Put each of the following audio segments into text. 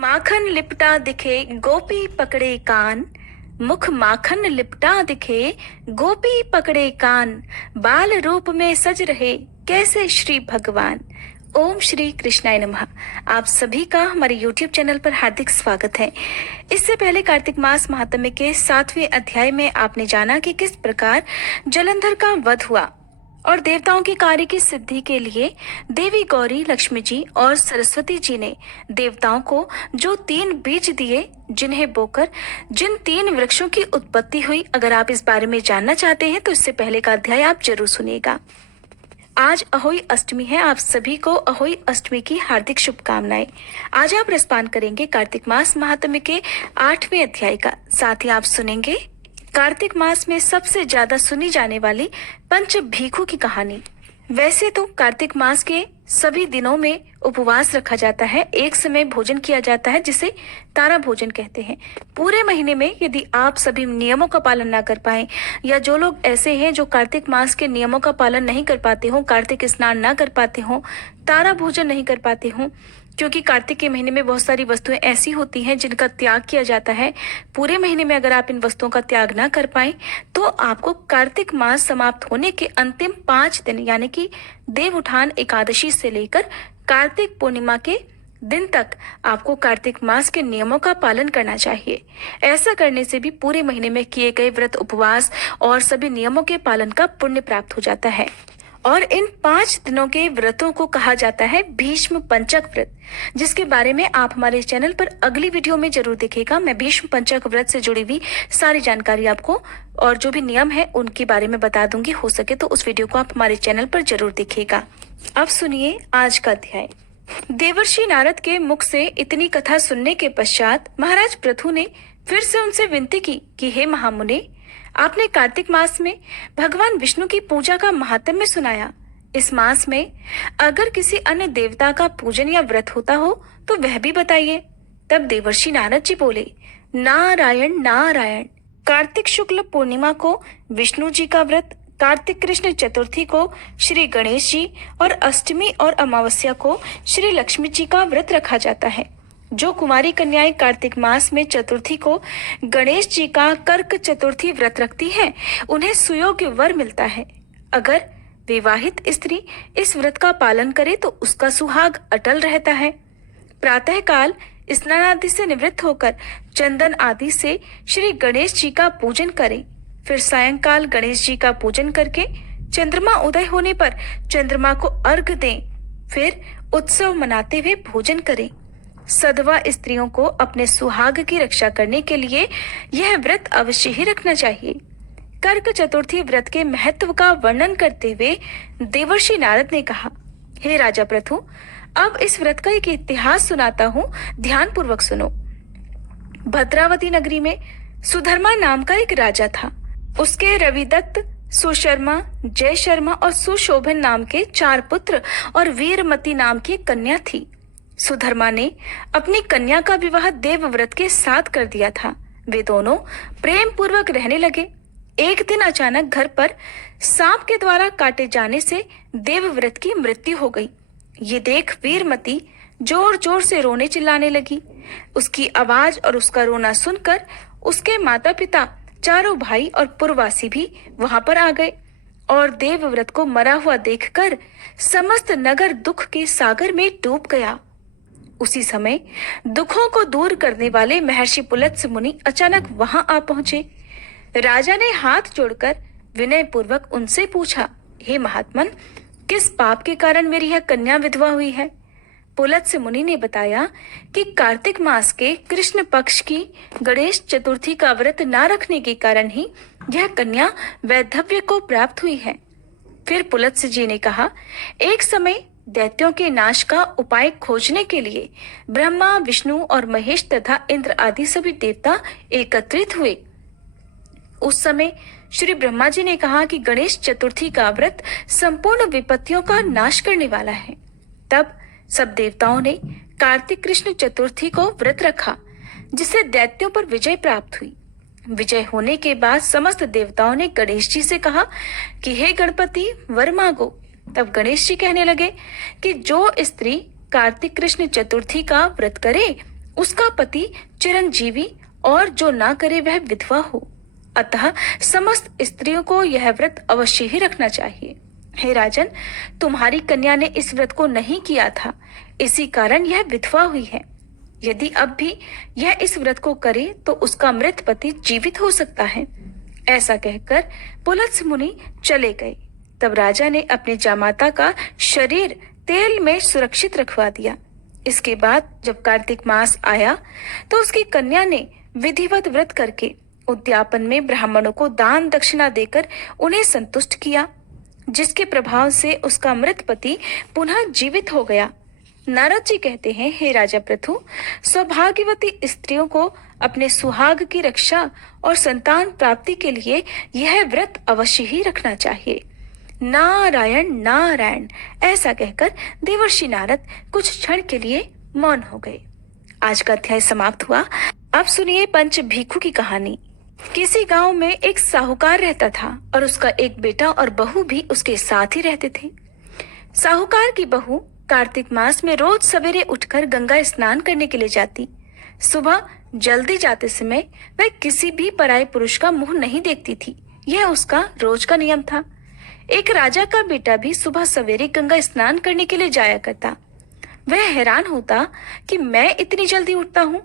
माखन लिपटा दिखे गोपी पकड़े कान, मुख माखन लिपटा दिखे गोपी पकड़े कान, बाल रूप में सज रहे कैसे श्री भगवान। ओम श्री कृष्णाय नमः। आप सभी का हमारे YouTube चैनल पर हार्दिक स्वागत है। इससे पहले कार्तिक मास महात्म्य के 7वें अध्याय में आपने जाना कि किस प्रकार जलंधर का वध हुआ और देवताओं के कार्य की सिद्धि के लिए देवी गौरी, लक्ष्मी जी और सरस्वती जी ने देवताओं को जो 3 बीज दिए, जिन्हें बोकर जिन 3 वृक्षों की उत्पत्ति हुई। अगर आप इस बारे में जानना चाहते हैं तो इससे पहले का अध्याय आप जरूर सुनिएगा। आज अहोई अष्टमी है। आप सभी को अहोई अष्टमी की हार्दिक शुभकामनाएं। आज आप रसपान करेंगे कार्तिक मास महात्म्य के 8वें अध्याय का। साथ ही आप सुनेंगे कार्तिक मास में सबसे ज्यादा सुनी जाने वाली पंच भीखू की कहानी। वैसे तो कार्तिक मास के सभी दिनों में उपवास रखा जाता है, एक समय भोजन किया जाता है जिसे तारा भोजन कहते हैं। पूरे महीने में यदि आप सभी नियमों का पालन ना कर पाए या जो लोग ऐसे हैं जो कार्तिक मास के नियमों का पालन नहीं कर पाते हो, कार्तिक स्नान ना कर पाते हो, तारा भोजन नहीं कर पाते हो, क्योंकि कार्तिक के महीने में बहुत सारी वस्तुएं ऐसी होती हैं जिनका त्याग किया जाता है। पूरे महीने में अगर आप इन वस्तुओं का त्याग ना कर पाए तो आपको कार्तिक मास समाप्त होने के अंतिम 5 दिन यानी कि देव उठान एकादशी से लेकर कार्तिक पूर्णिमा के दिन तक आपको कार्तिक मास के नियमों का पालन करना चाहिए। ऐसा करने से भी पूरे महीने में किए गए व्रत, उपवास और सभी नियमों के पालन का पुण्य प्राप्त हो जाता है। और इन 5 दिनों के व्रतों को कहा जाता है भीष्म पंचक व्रत, जिसके बारे में आप हमारे चैनल पर अगली वीडियो में जरूर देखेगा। मैं भीष्म पंचक व्रत से जुड़ी हुई सारी जानकारी आपको और जो भी नियम है उनके बारे में बता दूंगी। हो सके तो उस वीडियो को आप हमारे चैनल पर जरूर देखिएगा। अब सुनिए आज का अध्याय। देवर्षि नारद के मुख से इतनी कथा सुनने के पश्चात महाराज पृथु ने फिर से उनसे विनती की कि हे महामुने, आपने कार्तिक मास में भगवान विष्णु की पूजा का महात्म्य सुनाया। इस मास में अगर किसी अन्य देवता का पूजन या व्रत होता हो तो वह भी बताइए। तब देवर्षि नारद जी बोले, नारायण नारायण। कार्तिक शुक्ल पूर्णिमा को विष्णु जी का व्रत, कार्तिक कृष्ण चतुर्थी को श्री गणेश जी और अष्टमी और अमावस्या को श्री लक्ष्मी जी का व्रत रखा जाता है। जो कुमारी कन्याएं कार्तिक मास में चतुर्थी को गणेश जी का कर्क चतुर्थी व्रत रखती हैं, उन्हें सुयोग्य वर मिलता है। अगर विवाहित स्त्री इस व्रत का पालन करे तो उसका सुहाग अटल रहता है। प्रातः काल स्नान आदि से निवृत्त होकर चंदन आदि से श्री गणेश जी का पूजन करें। फिर सायंकाल गणेश जी का पूजन करके चंद्रमा उदय होने पर चंद्रमा को अर्घ दें। फिर उत्सव मनाते हुए भोजन करें। सधवा स्त्रियों को अपने सुहाग की रक्षा करने के लिए यह व्रत अवश्य ही रखना चाहिए। कर्क चतुर्थी व्रत के महत्व का वर्णन करते हुए देवर्षि नारद ने कहा, हे राजा पृथु, अब इस व्रत का एक इतिहास सुनाता हूँ, ध्यान पूर्वक सुनो। भद्रावती नगरी में सुधर्मा नाम का एक राजा था। उसके रविदत्त, सुशर्मा, जय शर्मा और सुशोभन नाम के 4 पुत्र और वीरमती नाम की एक कन्या थी। सुधर्मा ने अपनी कन्या का विवाह देवव्रत के साथ कर दिया था। वे दोनों प्रेम पूर्वक रहने लगे। एक दिन अचानक घर पर सांप के द्वारा काटे जाने से देवव्रत की मृत्यु हो गई। ये देख वीरमती जोर जोर से रोने चिल्लाने लगी। उसकी आवाज और उसका रोना सुनकर उसके माता पिता, चारों भाई और पुरवासी भी वहां पर आ गए और देवव्रत को मरा हुआ देखकर समस्त नगर दुख के सागर में डूब गया। उसी समय दुखों को दूर करने वाले महर्षि पुलत्स्य मुनि अचानक वहां आ पहुंचे। राजा ने हाथ जोड़कर विनय पूर्वक उनसे पूछा, हे महात्मन, किस पाप के कारण मेरी यह कन्या विधवा हुई है? पुलत्स्य मुनि ने बताया कि कार्तिक मास के कृष्ण पक्ष की गणेश चतुर्थी का व्रत न रखने के कारण ही यह कन्या वैधव्य को प्राप्त हुई है। फिर पुलत्स्य जी ने कहा, एक समय दैत्यों के नाश का उपाय खोजने के लिए ब्रह्मा, विष्णु और महेश तथा इंद्र आदि सभी देवता एकत्रित हुए। उस समय श्री ब्रह्मा जी ने कहा कि गणेश चतुर्थी का व्रत संपूर्ण विपत्तियों का नाश करने वाला है। तब सब देवताओं ने कार्तिक कृष्ण चतुर्थी को व्रत रखा, जिससे दैत्यों पर विजय प्राप्त हुई। विजय होने के बाद समस्त देवताओं ने गणेश जी से कहा कि हे गणपति, वर मांगो। तब गणेश जी कहने लगे कि जो स्त्री कार्तिक कृष्ण चतुर्थी का व्रत करे उसका पति चिरंजीवी और जो ना करे वह विधवा हो। अतः समस्त स्त्रियों को यह व्रत अवश्य ही रखना चाहिए। हे राजन, तुम्हारी कन्या ने इस व्रत को नहीं किया था, इसी कारण यह विधवा हुई है। यदि अब भी यह इस व्रत को करे तो उसका मृत पति जीवित हो सकता है। ऐसा कहकर पुलत्स्य मुनि चले गए। तब राजा ने अपने जामाता का शरीर तेल में सुरक्षित रखवा दिया। इसके बाद जब कार्तिक मास आया तो उसकी कन्या ने विधिवत व्रत करके उद्यापन में ब्राह्मणों को दान दक्षिणा देकर उन्हें संतुष्ट किया, जिसके प्रभाव से उसका मृत पति पुनः जीवित हो गया। नारद जी कहते हैं, हे राजा पृथु, सौभाग्यवती स्त्रियों को अपने सुहाग की रक्षा और संतान प्राप्ति के लिए यह व्रत अवश्य ही रखना चाहिए। नारायण नारायण, ऐसा कहकर देवर्षि नारद कुछ क्षण के लिए मौन हो गए। आज का अध्याय समाप्त हुआ। अब सुनिए पंच भिक्षु की कहानी। किसी गांव में एक साहूकार रहता था और उसका एक बेटा और बहू भी उसके साथ ही रहते थे। साहूकार की बहू कार्तिक मास में रोज सवेरे उठकर गंगा स्नान करने के लिए जाती। सुबह जल्दी जाते समय वह किसी भी पराये पुरुष का मुंह नहीं देखती थी। यह उसका रोज का नियम था। एक राजा का बेटा भी सुबह सवेरे गंगा स्नान करने के लिए जाया करता। वह हैरान होता कि मैं इतनी जल्दी उठता हूँ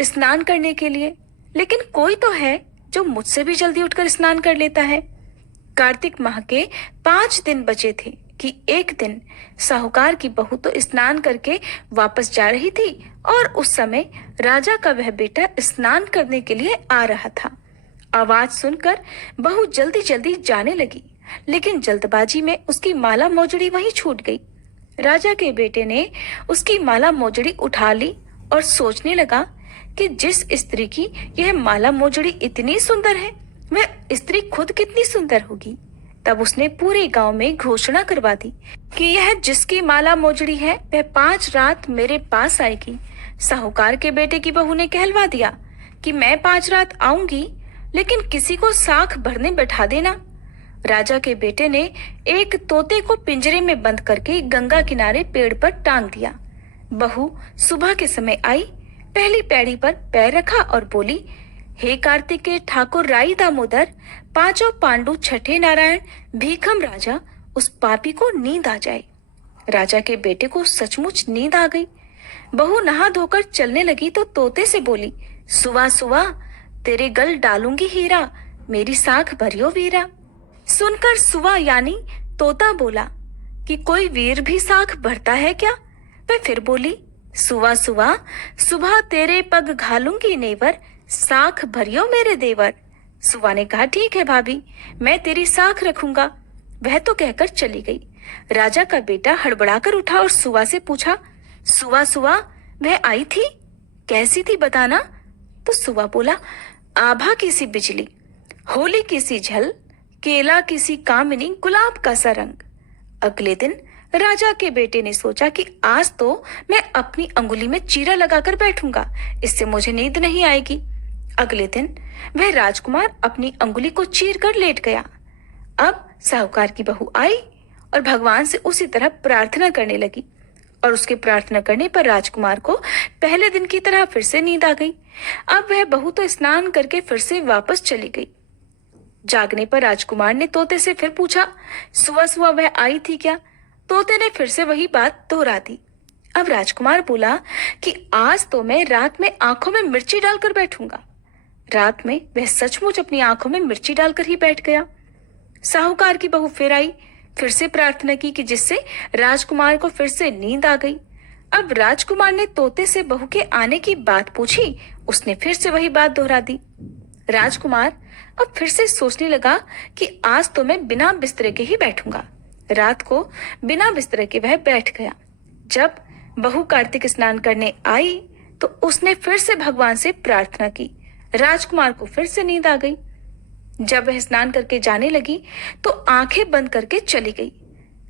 स्नान करने के लिए, लेकिन कोई तो है जो मुझसे भी जल्दी उठकर स्नान कर लेता है। कार्तिक माह के 5 दिन बचे थे कि एक दिन साहूकार की बहू तो स्नान करके वापस जा रही थी और उस समय राजा का वह बेटा स्नान करने के लिए आ रहा था। आवाज सुनकर बहू जल्दी जल्दी जाने लगी, लेकिन जल्दबाजी में उसकी माला मोजड़ी वहीं छूट गई। राजा के बेटे ने उसकी माला मोजड़ी उठा ली और सोचने लगा कि जिस स्त्री की यह माला मोजड़ी इतनी सुंदर है, वह स्त्री खुद कितनी सुंदर होगी। तब उसने पूरे गांव में घोषणा करवा दी कि यह जिसकी माला मोजड़ी है वह 5 रात मेरे पास आएगी। साहूकार के बेटे की बहू ने कहलवा दिया कि मैं 5 रात आऊंगी, लेकिन किसी को साख भरने बैठा देना। राजा के बेटे ने एक तोते को पिंजरे में बंद करके गंगा किनारे पेड़ पर टांग दिया। बहू सुबह के समय आई, पहली पैड़ी पर पैर रखा और बोली, हे कार्तिक के ठाकुर राई दामोदर, 5 पांडु, 6 नारायण, भीखम राजा, उस पापी को नींद आ जाए। राजा के बेटे को सचमुच नींद आ गई। बहू नहा धोकर चलने लगी तो तोते से बोली, सुवा सुवा, तेरे गल डालूंगी हीरा, मेरी साख भरियो वीरा। सुनकर सुवा यानी तोता बोला कि कोई वीर भी साख भरता है क्या? वह फिर बोली, सुवा सुवा, सुबह तेरे पग घालूंगी नेवर, साख भरियो मेरे देवर। सुवा ने कहा, ठीक है भाभी, मैं तेरी साख रखूंगा। वह तो कहकर चली गई। राजा का बेटा हड़बड़ाकर उठा और सुवा से पूछा, सुवा सुवा, वह आई थी, कैसी थी बताना? तो सुवा बोला, आभा की सी बिजली, होली की सी झल, केला की सी कामिनी, गुलाब का सा रंग। अगले दिन राजा के बेटे ने सोचा कि आज तो मैं अपनी अंगुली में चीरा लगाकर बैठूंगा, इससे मुझे नींद नहीं आएगी। अगले दिन वह राजकुमार अपनी अंगुली को चीर कर लेट गया। अब साहूकार की बहू आई और भगवान से उसी तरह प्रार्थना करने लगी और उसके प्रार्थना करने पर राजकुमार को पहले दिन की तरह फिर से नींद आ गई। अब वह बहू तो स्नान करके फिर से वापस चली गई। जागने पर राजकुमार ने तोते से फिर पूछा, सुबह सुबह वह आई थी क्या? तोते ने फिर से वही बात दोहरा दी। अब राजकुमार बोला कि आज तो मैं रात में आंखों में मिर्ची डालकर बैठूंगा। रात में वह सचमुच अपनी आंखों में मिर्ची डालकर ही बैठ गया। साहूकार की बहू फिर आई, फिर से प्रार्थना की कि जिससे राजकुमार को फिर से नींद आ गई। अब राजकुमार ने तोते से बहू के आने की बात पूछी, उसने फिर से वही बात दोहरा दी। राजकुमार अब फिर से सोचने लगा कि आज तो मैं बिना बिस्तरे के ही बैठूंगा। रात को बिना बिस्तरे के वह बैठ गया। जब बहू कार्तिक स्नान करने आई तो उसने फिर से भगवान से प्रार्थना की। राजकुमार को फिर से नींद आ गई। जब वह स्नान करके जाने लगी तो आंखें बंद करके चली गई।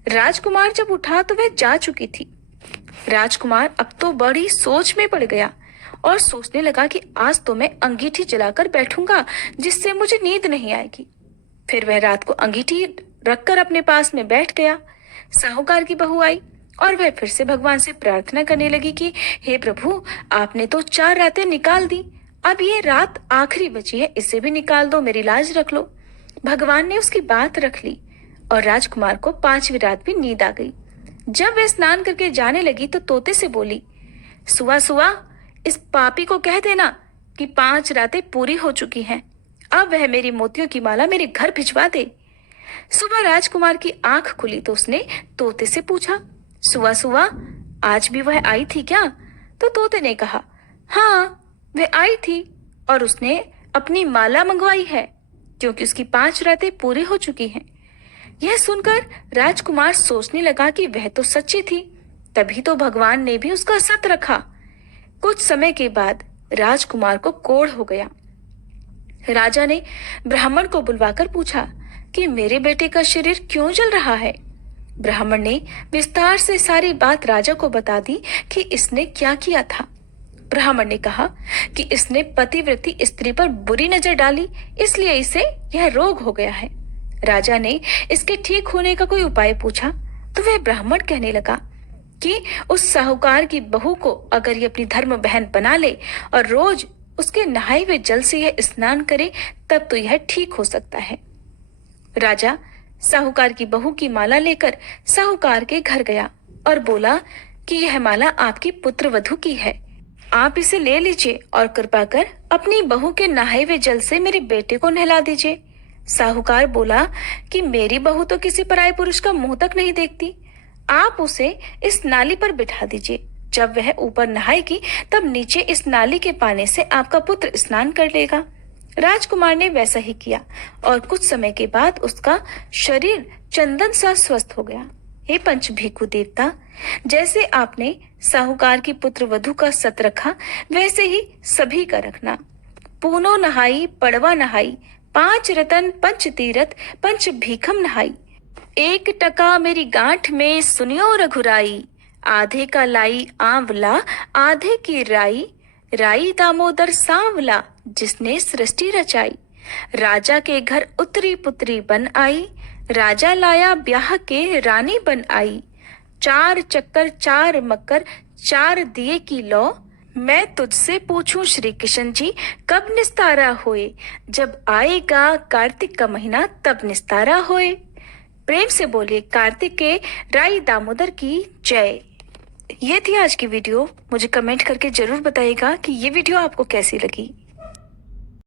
राजकुमार जब उठा तो वह जा चुकी थी। राजकुमार अब तो बड़ी सोच में पड़ गया और सोचने लगा कि आज तो मैं अंगीठी जलाकर बैठूंगा, जिससे मुझे नींद नहीं आएगी। फिर वह रात को अंगीठी रखकर अपने पास में बैठ गया। साहूकार की बहू आई और वह फिर से भगवान से प्रार्थना करने लगी कि हे प्रभु, आपने तो 4 रातें निकाल दी, अब ये रात आखिरी बची है, इसे भी निकाल दो, मेरी लाज रख लो। भगवान ने उसकी बात रख ली और राजकुमार को 5वीं रात भी नींद आ गई। जब वह स्नान करके जाने लगी तो तोते से बोली, सुआ सुआ, इस पापी को कह देना कि 5 रातें पूरी हो चुकी हैं, अब वह मेरी मोतियों की माला मेरे घर भिजवा दे। सुबह राजकुमार की आंख खुली तो उसने तोते से पूछा, सुआ सुआ, आज भी वह आई थी क्या? तो तोते ने कहा, हाँ, वह आई थी और उसने अपनी माला मंगवाई है, क्योंकि उसकी 5 रातें पूरी हो चुकी हैं। यह सुनकर राजकुमार सोचने लगा कि वह तो सच्ची थी, तभी तो भगवान ने भी उसका सत रखा। कुछ समय के बाद राजकुमार को कोढ़ हो गया। राजा ने ब्राह्मण को बुलवाकर पूछा कि मेरे बेटे का शरीर क्यों जल रहा है। ब्राह्मण ने विस्तार से सारी बात राजा को बता दी कि इसने क्या किया था। ब्राह्मण ने कहा कि इसने पतिव्रती स्त्री पर बुरी नजर डाली, इसलिए इसे यह रोग हो गया है। राजा ने इसके ठीक होने का कोई उपाय पूछा तो वह ब्राह्मण कहने लगा कि उस साहूकार की बहू को अगर ये अपनी धर्म बहन बना ले और रोज उसके नहाए हुए जल से यह स्नान करे, तब तो यह ठीक हो सकता है। राजा साहूकार की बहू की माला लेकर साहूकार के घर गया और बोला कि यह माला आपकी पुत्र वधू की है, आप इसे ले लीजिए और कृपा कर अपनी बहू के नहाए हुए जल से मेरे बेटे को नहला दीजिए। साहूकार बोला कि मेरी बहू तो किसी पराये पुरुष का मुंह तक नहीं देखती, आप उसे इस नाली पर बिठा दीजिए। जब वह ऊपर नहाएगी तब नीचे इस नाली के पानी से आपका पुत्र स्नान कर लेगा। राजकुमार ने वैसा ही किया और कुछ समय के बाद उसका शरीर चंदन सा स्वस्थ हो गया। हे पंच भिक्खु देवता, जैसे आपने साहूकार की पुत्र वधू का सत रखा, वैसे ही सभी का रखना। पूनो नहाई पड़वा नहाई, 5 रतन पंच तीरथ पंच भीखम नहाई। 1 टका मेरी गांठ में सुनियो रघुराई, आधे का लाई आंवला आधे की राई, राई दामोदर सांवला जिसने सृष्टि रचाई। राजा के घर उतरी पुत्री बन आई, राजा लाया ब्याह के रानी बन आई। 4 चक्कर 4 मक्कर 4 दिए की लौ, मैं तुझसे पूछूं श्री किशन जी कब निस्तारा होए, जब आएगा कार्तिक का महीना तब निस्तारा होए। प्रेम से बोलिए कार्तिक के राई दामोदर की जय। ये थी आज की वीडियो। मुझे कमेंट करके जरूर बताइएगा कि ये वीडियो आपको कैसी लगी।